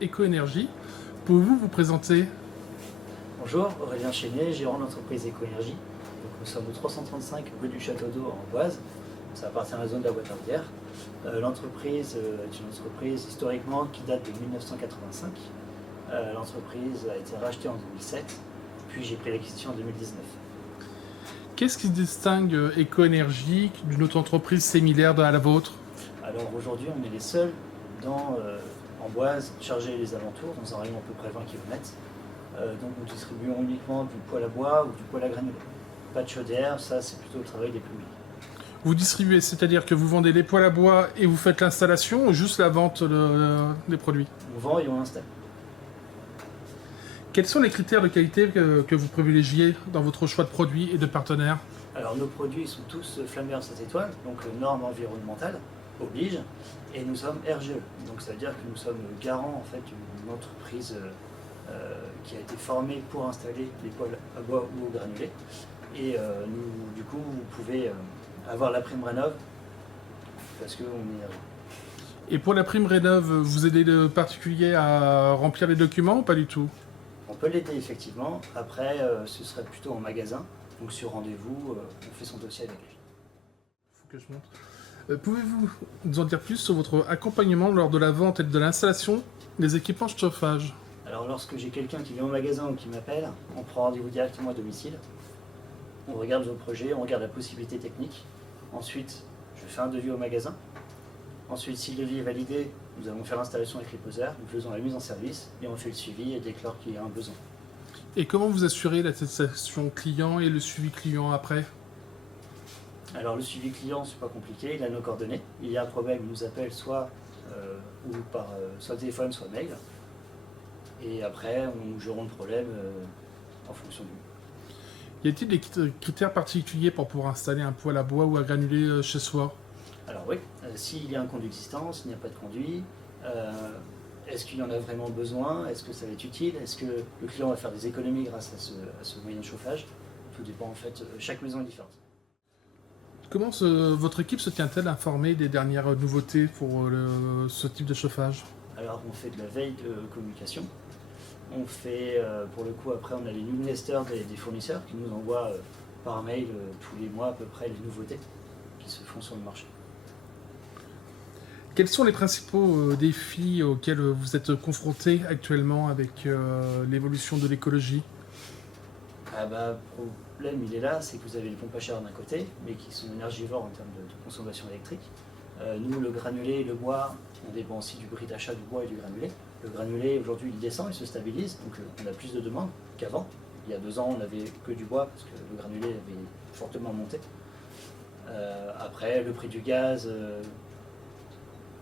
Éco-Énergie. Pouvez-vous vous présenter? Bonjour, Aurélien Chénier, gérant de l'entreprise Éco-Énergie. Nous sommes au 335 rue du Château d'Eau en Amboise. Ça appartient à la zone de la Waterbière. L'entreprise est une entreprise historiquement qui date de 1985. L'entreprise a été rachetée en 2007, puis j'ai pris l'acquisition en 2019. Qu'est-ce qui distingue Éco-Énergie d'une autre entreprise similaire à la vôtre? Alors aujourd'hui, on est les seuls dans Amboise, chargés les alentours, dans un rayon à peu près 20 km. Donc nous distribuons uniquement du poêle à bois ou du poêle à granulés. Pas de chaudière, ça c'est plutôt le travail des publics. Vous distribuez, c'est-à-dire que vous vendez les poêles à bois et vous faites l'installation ou juste la vente des produits? On vend et on installe. Quels sont les critères de qualité que vous privilégiez dans votre choix de produits et de partenaires? Alors nos produits sont tous flammaires 7 étoiles, donc normes environnementales oblige, et nous sommes RGE. Donc ça veut dire que nous sommes garants en fait d'une entreprise qui a été formée pour installer les poêles à bois ou au granulé. Et du coup, vous pouvez avoir la prime Rénov parce qu'on est. Et pour la prime Rénov, vous aidez le particulier à remplir les documents ou pas du tout? On peut l'aider effectivement. Après, ce serait plutôt en magasin. Donc sur rendez-vous, on fait son dossier avec lui. Faut que je monte. Pouvez-vous nous en dire plus sur votre accompagnement lors de la vente et de l'installation des équipements de chauffage? Alors lorsque j'ai quelqu'un qui vient au magasin ou qui m'appelle, on prend rendez-vous directement à domicile. On regarde vos projets, on regarde la possibilité technique. Ensuite, je fais un devis au magasin. Ensuite, si le devis est validé, nous allons faire l'installation avec les poseurs, nous faisons la mise en déclenche et on fait le suivi et dès lors qu'il y a un besoin. Et comment vous assurez la satisfaction client et le suivi client après? Alors le suivi client, c'est pas compliqué, il a nos coordonnées. Il y a un problème, il nous appelle soit soit téléphone, soit mail. Et après, nous gérons le problème en fonction de lui. Y a-t-il des critères particuliers pour pouvoir installer un poêle à bois ou à granulés chez soi? Alors oui, s'il y a un conduit d'existence, il n'y a pas de conduit, est-ce qu'il y en a vraiment besoin? Est-ce que ça va être utile? Est-ce que le client va faire des économies grâce à ce moyen de chauffage? Tout dépend en fait, chaque maison est différente. Comment votre équipe se tient-elle informée des dernières nouveautés pour ce type de chauffage? Alors on fait de la veille de communication. On fait, pour le coup, après on a les newsletters des fournisseurs qui nous envoient par mail tous les mois à peu près les nouveautés qui se font sur le marché. Quels sont les principaux défis auxquels vous êtes confrontés actuellement avec l'évolution de l'écologie? Ah bah, le problème il est là, c'est que vous avez les pompes à chaleur d'un côté, mais qui sont énergivores en termes de consommation électrique. Nous, le granulé et le bois, on dépend aussi du prix d'achat du bois et du granulé. Le granulé, aujourd'hui, il descend, il se stabilise, donc on a plus de demandes qu'avant. Il y a 2 ans, on n'avait que du bois, parce que le granulé avait fortement monté. Après, le prix du gaz,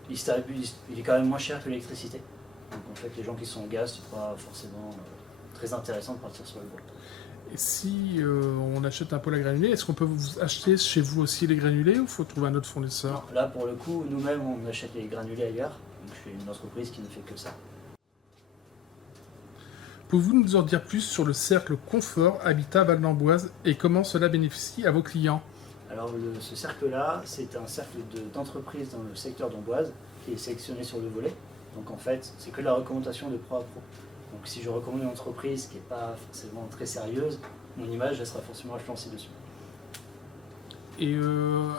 il est quand même moins cher que l'électricité. Donc en fait, les gens qui sont au gaz, c'est pas forcément très intéressant de partir sur le bois. Et si on achète un poêle à granulés, est-ce qu'on peut vous acheter chez vous aussi les granulés ou faut trouver un autre fournisseur? Non, là, pour le coup, nous-mêmes, on achète les granulés ailleurs. Donc, je suis une entreprise qui ne fait que ça. Pouvez-vous nous en dire plus sur le cercle Confort Habitat Val d'Amboise et comment cela bénéficie à vos clients? Alors, ce cercle-là, c'est un cercle d'entreprises dans le secteur d'Amboise qui est sélectionné sur le volet. Donc, en fait, c'est que la recommandation de pro à pro. Donc, si je recommande une entreprise qui n'est pas forcément très sérieuse, mon image, elle sera forcément influencée dessus. Et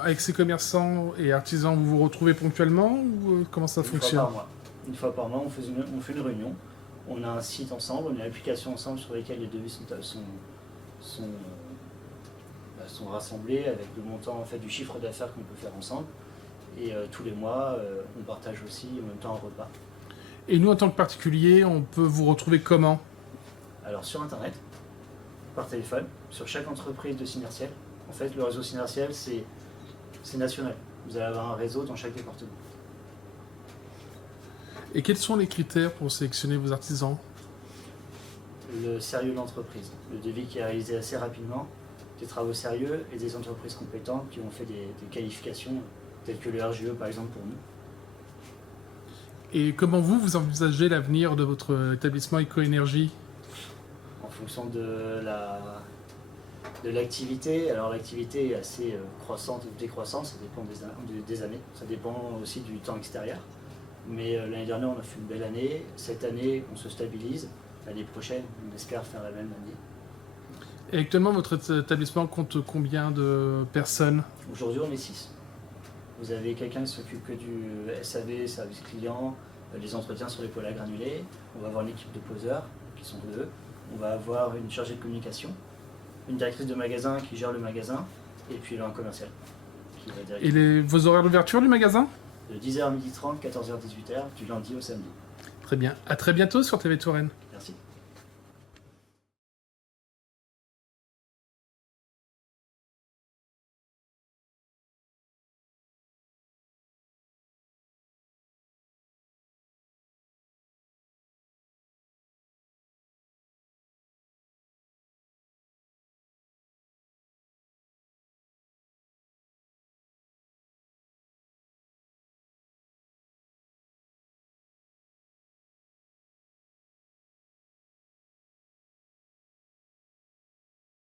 avec ces commerçants et artisans, vous vous retrouvez ponctuellement ou comment ça fonctionne? Fois par mois. Une fois par mois, on fait une réunion. On a un site ensemble, on a une application ensemble sur laquelle les devis sont rassemblés avec le montant en fait, du chiffre d'affaires qu'on peut faire ensemble. Et tous les mois, on partage aussi en même temps un repas. Et nous, en tant que particulier, on peut vous retrouver comment? Alors sur Internet, par téléphone, sur chaque entreprise de Synertiel. En fait, le réseau Synertiel, c'est national. Vous allez avoir un réseau dans chaque département. Et quels sont les critères pour sélectionner vos artisans? Le sérieux de l'entreprise, le devis qui est réalisé assez rapidement, des travaux sérieux et des entreprises compétentes qui ont fait des qualifications telles que le RGE par exemple pour nous. Et comment vous envisagez l'avenir de votre établissement Éco-Énergie? En fonction de l'activité, alors l'activité est assez croissante ou décroissante, ça dépend des années, ça dépend aussi du temps extérieur. Mais l'année dernière, on a fait une belle année. Cette année, on se stabilise. L'année prochaine, on espère faire la même année. Et actuellement, votre établissement compte combien de personnes? Aujourd'hui, on est 6. Vous avez quelqu'un qui s'occupe que du SAV, service client, les entretiens sur les poêles à granulés. On va avoir une équipe de poseurs, qui sont 2. On va avoir une chargée de communication, une directrice de magasin qui gère le magasin, et puis là, un commercial qui va diriger. Et vos horaires d'ouverture du magasin? De 10h à 12h30, 14h à 18h, du lundi au samedi. Très bien. À très bientôt sur TV Touraine.